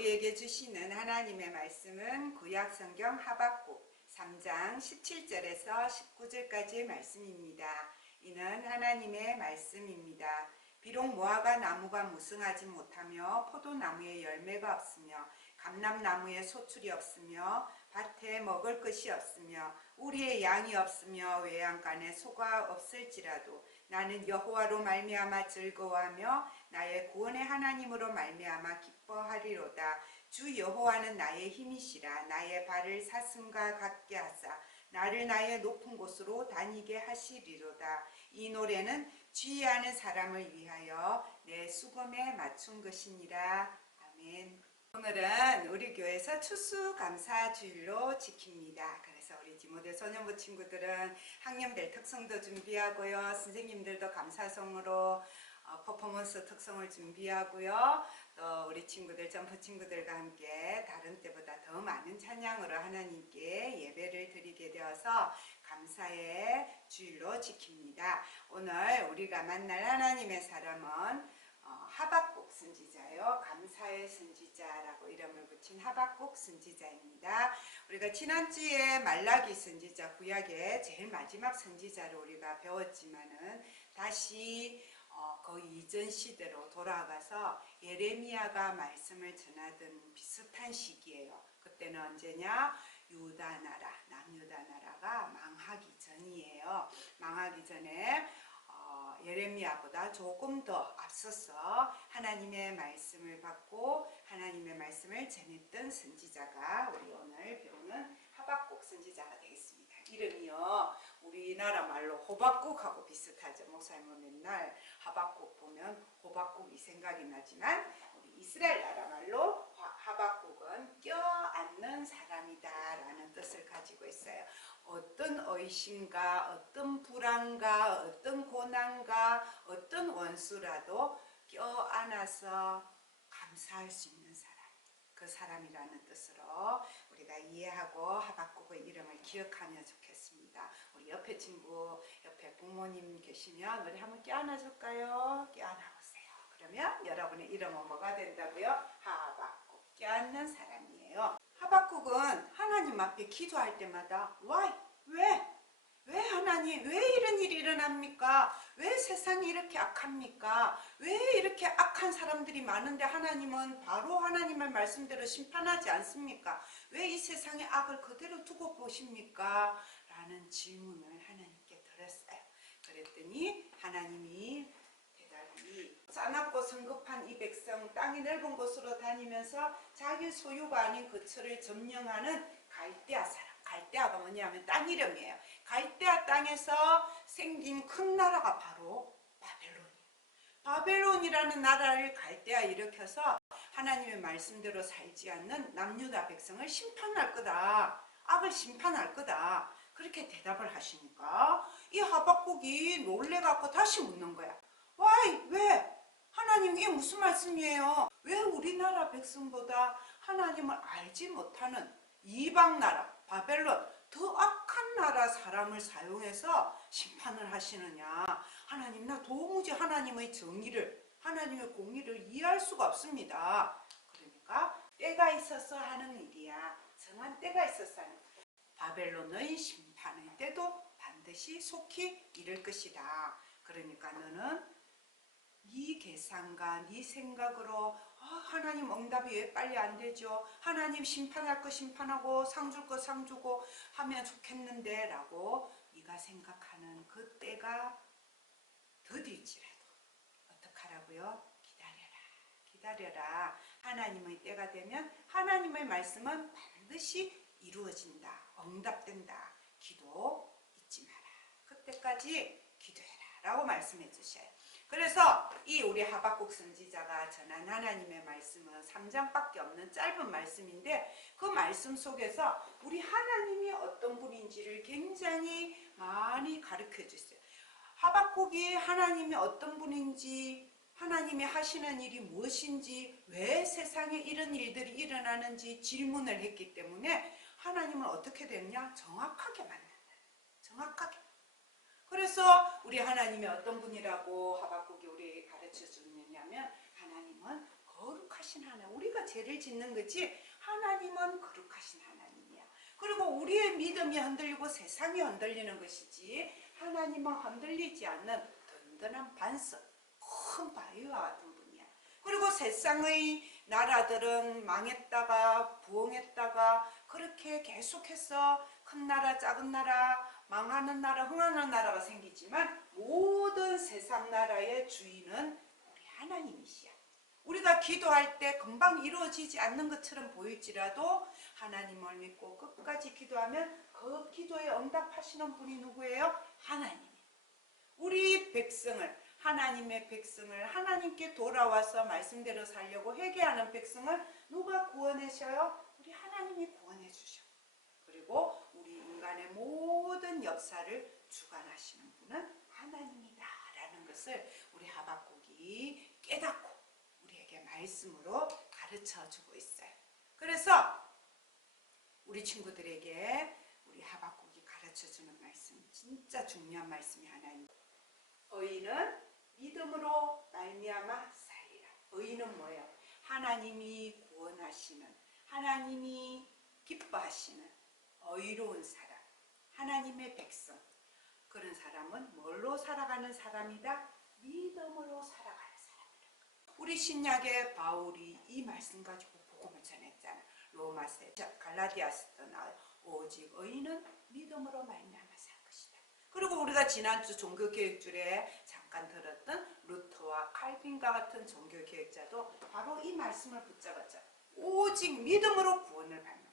우리에게 주시는 하나님의 말씀은 구약성경 하박국 3장 17절에서 19절까지의 말씀입니다. 이는 하나님의 말씀입니다. 비록 무화과 나무가 무성하지 못하며 포도나무에 열매가 없으며 감람나무에 소출이 없으며 밭에 먹을 것이 없으며 우리의 양이 없으며 외양간에 소가 없을지라도 나는 여호와로 말미암아 즐거워하며 나의 구원의 하나님으로 말미암아 기뻐하리로다. 주 여호와는 나의 힘이시라. 나의 발을 사슴과 같게 하사 나를 나의 높은 곳으로 다니게 하시리로다. 이 노래는 지혜하는 사람을 위하여 내 수금에 맞춘 것이니라. 아멘. 오늘은 우리 교회에서 추수감사주일로 지킵니다. 그래서 우리 디모데 소년부 친구들은 학년별 특성도 준비하고요. 선생님들도 감사송으로 퍼포먼스 특성을 준비하고요. 또 우리 친구들, 점프 친구들과 함께 다른 때보다 더 많은 찬양으로 하나님께 예배를 드리게 되어서 감사의 주일로 지킵니다. 오늘 우리가 만날 하나님의 사람은 하박국 선지자요. 감사의 선지자라고 이름을 붙인 하박국 선지자입니다. 우리가 지난주에 말라기 선지자, 구약의 제일 마지막 선지자를 우리가 배웠지만은 다시 그 이전 시대로 돌아가서 예레미야가 말씀을 전하던 비슷한 시기예요. 그때는 언제냐? 유다 나라, 남유다 나라가 망하기 전이에요. 망하기 전에 예레미야보다 조금 더 앞서서 하나님의 말씀을 받고 하나님의 말씀을 전했던 선지자가 우리 오늘 배우는 하박국 선지자가 되겠습니다. 이름이요, 우리나라 말로 호박국하고 비슷하죠. 목사님은 맨날 하박국 보면 호박국이 생각이 나지만 우리 이스라엘 나라 말로 하박국은 껴안는 사람이다 라는 뜻을 가지고 있어요. 어떤 의심과 어떤 불안과 어떤 고난과 어떤 원수라도 껴안아서 감사할 수 있는 사람, 그 사람이라는 뜻으로 우리가 이해하고 하박국의 이름을 기억하면 좋겠습니다. 우리 옆에 친구, 옆에 부모님 계시면 우리 한번 껴안아줄까요? 껴안아보세요. 그러면 여러분의 이름은 뭐가 된다고요? 하박국, 껴안는 사람이에요. 하박국은 하나님 앞에 기도할 때마다 왜 하나님, 왜 이런 일이 일어납니까? 왜 세상이 이렇게 악합니까? 왜 이렇게 악한 사람들이 많은데 하나님은 바로 하나님의 말씀대로 심판하지 않습니까? 왜 이 세상의 악을 그대로 두고 보십니까? 라는 질문을 하나님께 드렸어요. 그랬더니 하나님이 대답이, 싸납고 성급한 이 백성 땅이 넓은 곳으로 다니면서 자기 소유가 아닌 거처를 점령하는 갈대아 사람. 갈대아가 뭐냐면 땅 이름이에요. 갈대아 땅에서 생긴 큰 나라가 바로 바벨론이에요. 바벨론이라는 나라를 갈대아 일으켜서 하나님의 말씀대로 살지 않는 남유다 백성을 심판할 거다. 악을 심판할 거다. 그렇게 대답을 하시니까 이 하박국이 놀래갖고 다시 묻는 거야. 왜? 하나님, 이게 무슨 말씀이에요? 왜 우리나라 백성보다 하나님을 알지 못하는 이방 나라, 바벨론, 더 악한 나라 사람을 사용해서 심판을 하시느냐? 하나님, 나 도무지 하나님의 정의를, 하나님의 공의를 이해할 수가 없습니다. 그러니까 때가 있어서 하는 일이야. 정한 때가 있어서 하는 일이야. 바벨론의 심판의 때도 반드시 속히 이를 것이다. 그러니까 너는 네 계산과 네 생각으로 하나님 응답이 왜 빨리 안 되죠? 하나님 심판할 거 심판하고 상 줄 거 상 주고 하면 좋겠는데 라고 네가 생각하는 그 때가 더딜지라도 어떡하라고요? 기다려라. 하나님의 때가 되면 하나님의 말씀은 반드시 이루어진다. 응답된다. 기도 잊지 마라. 그때까지 기도해라 라고 말씀해 주셔요. 그래서 이 우리 하박국 선지자가 전한 하나님의 말씀은 3장밖에 없는 짧은 말씀인데 그 말씀 속에서 우리 하나님이 어떤 분인지를 굉장히 많이 가르쳐 주세요. 하박국이 하나님이 어떤 분인지, 하나님이 하시는 일이 무엇인지, 왜 세상에 이런 일들이 일어나는지 질문을 했기 때문에 하나님은 어떻게 됐냐? 정확하게 만난다. 정확하게. 그래서 우리 하나님이 어떤 분이라고 하박국이 우리 가르쳐 주느냐면 하나님은 거룩하신 하나님, 우리가 죄를 짓는 거지 하나님은 거룩하신 하나님이야. 그리고 우리의 믿음이 흔들리고 세상이 흔들리는 것이지 하나님은 흔들리지 않는 든든한 반석, 큰 바위와 같은 분이야. 그리고 세상의 나라들은 망했다가 부흥했다가 그렇게 계속해서 큰 나라 작은 나라 망하는 나라 흥하는 나라가 생기지만 모든 세상 나라의 주인은 우리 하나님이시야. 우리가 기도할 때 금방 이루어지지 않는 것처럼 보일지라도 하나님을 믿고 끝까지 기도하면 그 기도에 응답하시는 분이 누구예요? 하나님이에요. 우리 백성을, 하나님의 백성을 하나님께 돌아와서 말씀대로 살려고 회개하는 백성을 누가 구원하셔요? 우리 하나님이 구원해 주셔. 그리고 우리 인간의 모든 역사를 주관하시는 분은 하나님이다라는 것을 우리 하박국이 깨닫고 우리에게 말씀으로 가르쳐 주고 있어요. 그래서 우리 친구들에게 우리 하박국이 가르쳐 주는 말씀, 진짜 중요한 말씀이 하나 있는데, 의인은 믿음으로 말미암아 살리라. 의인은 뭐예요? 하나님이 구원하시는, 하나님이 기뻐하시는 의로운 사람, 하나님의 백성. 그런 사람은 뭘로 살아가는 사람이다? 믿음으로 살아가는 사람이다. 우리 신약의 바울이 이 말씀 가지고 복음을 전했잖아. 로마서, 갈라디아서도 나와요. 오직 의인은 믿음으로 말미암아 살 것이다. 그리고 우리가 지난주 종교개혁줄에 잠깐 들었던 루터와 칼빈과 같은 종교개혁자도 바로 이 말씀을 붙잡았잖아. 오직 믿음으로 구원을 받는 것.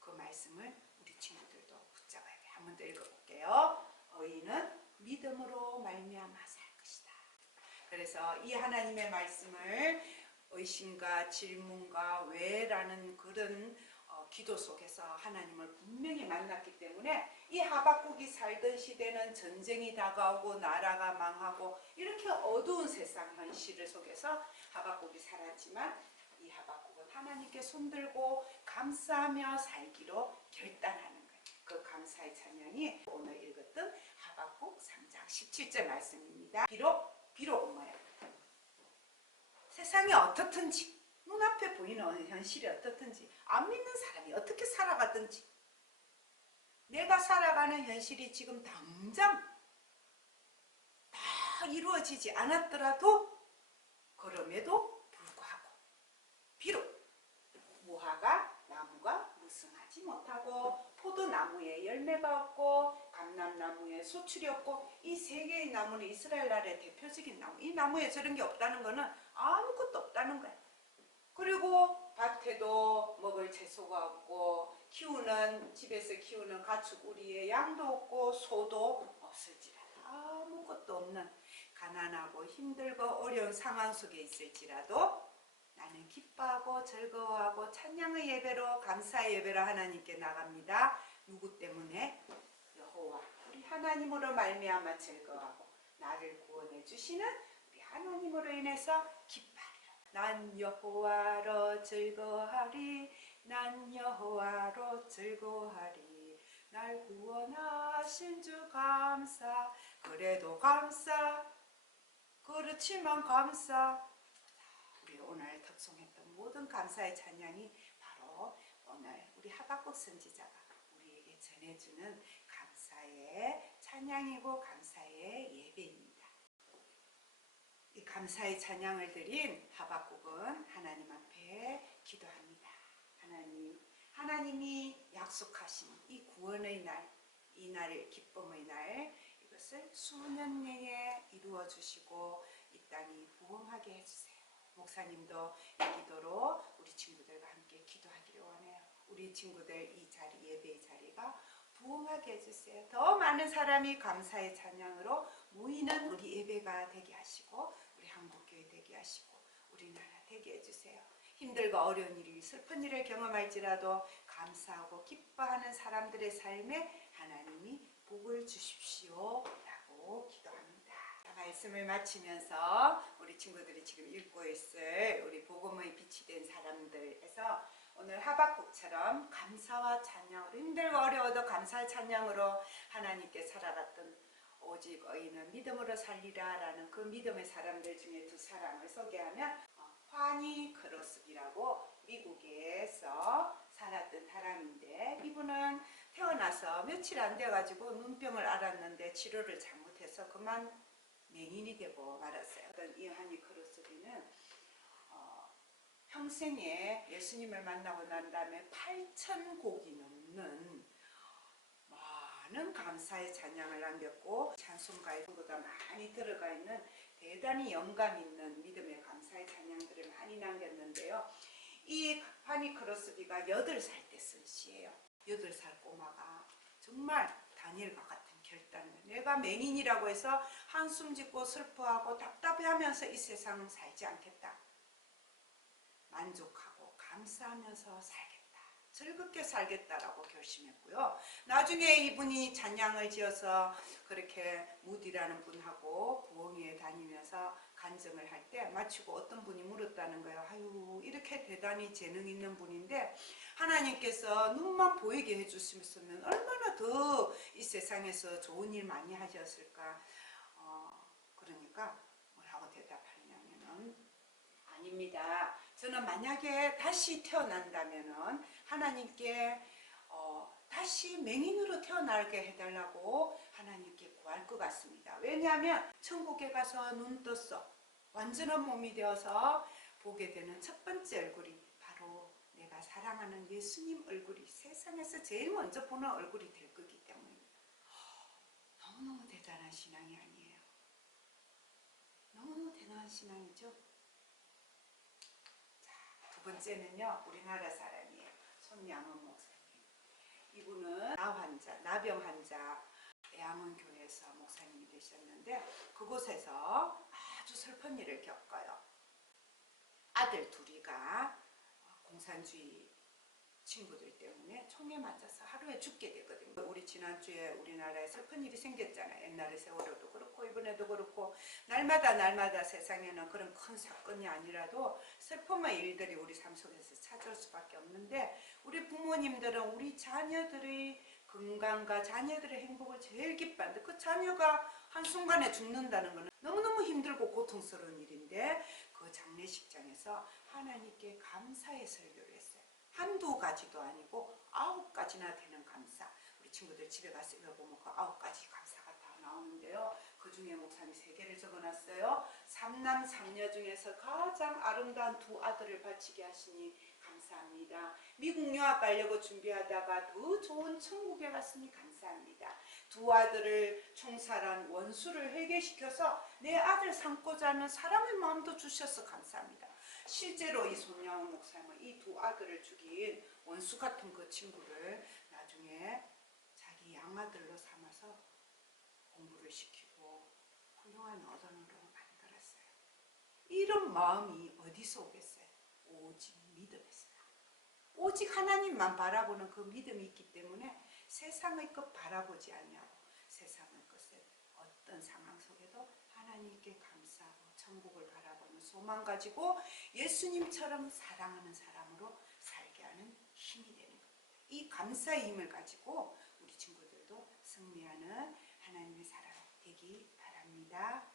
그 말씀을 우리 친구들도 붙잡아야 돼. 한 번 더 읽어볼게요. 의인은 믿음으로 말미암아 살 것이다. 그래서 이 하나님의 말씀을 의심과 질문과 왜라는 그런 기도 속에서 하나님을 분명히 만났기 때문에 이 하박국이 살던 시대는 전쟁이 다가오고 나라가 망하고 이렇게 어두운 세상 현실 속에서 하박국이 살았지만 이 하박국은 하나님께 손들고 감사하며 살기로 결단하는 거예요. 그 감사의 찬양이 오늘 읽었던 하박국 3장 17절 말씀입니다. 비록 뭐예요? 세상이 어떻든지, 눈앞에 보이는 현실이 어떻든지, 안 믿는 사람이 어떻게 살아가든지, 내가 살아가는 현실이 지금 당장 다 이루어지지 않았더라도 그럼에도 불구하고 비록 무화과 나무가 무성하지 못하고 포도나무에 열매가 없고 감람나무에 소출이 없고 이 세 개의 나무는 이스라엘 나라의 대표적인 나무, 이 나무에 저런 게 없다는 거는 아무것도 없다는 거야. 그리고 밭에도 먹을 채소가 없고 집에서 키우는 가축 우리의 양도 없고 소도 없을지라도 아무것도 없는 가난하고 힘들고 어려운 상황 속에 있을지라도 나는 기뻐하고 즐거워하고 찬양의 예배로 감사의 예배로 하나님께 나갑니다. 누구 때문에? 여호와 우리 하나님으로 말미암아 즐거워하고 나를 구원해 주시는 우리 하나님으로 인해서 기뻐하리라. 난 여호와로 즐거워하리. 난 여호와로 즐거워하리. 날 구원하신 주 감사. 그래도 감사. 그렇지만 감사. 우리 오늘 덕송했던 모든 감사의 찬양이 바로 오늘 우리 하박국 선지자가 우리에게 전해주는 감사의 찬양이고 감사의 예배입니다. 이 감사의 찬양을 드린 하박국은 하나님 앞에 기도합니다. 하나님이 약속하신 이 구원의 날, 이 날 기쁨의 날, 이것을 수년 내에 이루어 주시고 이 땅이 부흥하게 해주세요. 목사님도 이 기도로 우리 친구들과 함께 기도하기를 원해요. 우리 친구들 이 자리, 예배의 자리가 부흥하게 해주세요. 더 많은 사람이 감사의 찬양으로 모이는 우리 예배가 되게 하시고 우리 한국교회 되게 하시고 우리나라 되게 해주세요. 힘들고 어려운 일이 슬픈 일을 경험할지라도 감사하고 기뻐하는 사람들의 삶에 하나님이 복을 주십시오 라고 기도합니다. 말씀을 마치면서 우리 친구들이 지금 읽고 있을 우리 복음의 빛이 된 사람들에서 오늘 하박국처럼 감사와 찬양으로 힘들고 어려워도 감사의 찬양으로 하나님께 살아갔던 오직 의인은 믿음으로 살리라 라는 그 믿음의 사람들 중에 두 사람을 소개하면 환히 해서 며칠 안 돼가지고 눈병을 앓았는데 치료를 잘못해서 그만 맹인이 되고 말았어요. 이 하니 크로스비는 평생에 예수님을 만나고 난 다음에 8,000곡이 넘는 많은 감사의 찬양을 남겼고 찬송가에 보다 많이 들어가 있는 대단히 영감 있는 믿음의 감사의 찬양들을 많이 남겼는데요. 이 하니 크로스비가 8살 때 쓴 시예요. 8살 꼬마가 정말 다니엘과 같은 결단을, 내가 맹인이라고 해서 한숨 짓고 슬퍼하고 답답해하면서 이 세상은 살지 않겠다. 만족하고 감사하면서 살겠다. 즐겁게 살겠다라고 결심했고요. 나중에 이분이 찬양을 지어서 그렇게 무디라는 분하고 부엉이에 다니면서 간증을 할 때 마치고 어떤 분이 물었다는 거예요. 아유, 이렇게 대단히 재능 있는 분인데 하나님께서 눈만 보이게 해주셨으면 얼마나 더 이 세상에서 좋은 일 많이 하셨을까. 그러니까 뭐라고 대답하냐면은 아닙니다. 저는 만약에 다시 태어난다면은 하나님께 다시 맹인으로 태어나게 해달라고 하나님께 구할 것 같습니다. 왜냐하면 천국에 가서 눈 떴어. 완전한 몸이 되어서 보게 되는 첫 번째 얼굴이 바로 내가 사랑하는 예수님 얼굴이 세상에서 제일 먼저 보는 얼굴이 될 거기 때문입니다. 너무너무 대단한 신앙이 아니에요. 너무너무 대단한 신앙이죠. 두 번째는요, 우리나라 사람이에요. 손양은 목사님. 이분은 나병 환자 애암원교회에서 목사님이 되셨는데 그곳에서 아주 슬픈 일을 겪어요. 아들 둘이가 공산주의 친구들 때문에 총에 맞아서 하루에 죽게 되거든요. 우리 지난주에 우리나라에 슬픈 일이 생겼잖아요. 옛날에 세월호도 그렇고 이번에도 그렇고 날마다 세상에는 그런 큰 사건이 아니라도 슬픔의 일들이 우리 삶 속에서 찾아올 수밖에 없는데 우리 부모님들은 우리 자녀들의 건강과 자녀들의 행복을 제일 기뻐하는데 그 자녀가 한순간에 죽는다는 것은 너무너무 힘들고 고통스러운 일인데 그 장례식장에서 하나님께 감사의 설교를 했어요. 한두 가지도 아니고 9가지나 되는 감사. 우리 친구들 집에 가서 읽어보면 그 9가지 감사가 다 나오는데요. 그 중에 목사님이 3개를 적어놨어요. 3남 3녀 중에서 가장 아름다운 2 아들을 바치게 하시니 감사합니다. 미국 유학 가려고 준비하다가 더 좋은 천국에 갔으니 감사합니다. 2 아들을 총살한 원수를 회개시켜서 내 아들 삼고자 하는 사랑의 마음도 주셔서 감사합니다. 실제로 이 손양원 목사님은 이 2 아들을 죽인 원수 같은 그 친구를 나중에 자기 양아들로 삼아서 공부를 시키고 훌륭한 어른으로 만들었어요. 이런 마음이 어디서 오겠어요? 오직 믿음에서요. 오직 하나님만 바라보는 그 믿음이 있기 때문에 세상의 것 바라보지 아니하고 세상의 것을 어떤 상황 속에도 하나님께 감사하고 천국을 바라보는 소망 가지고 예수님처럼 사랑하는 사람으로 살게 하는 힘이 되는 겁니다. 이 감사의 힘을 가지고 우리 친구들도 승리하는 하나님의 사람 되기 바랍니다.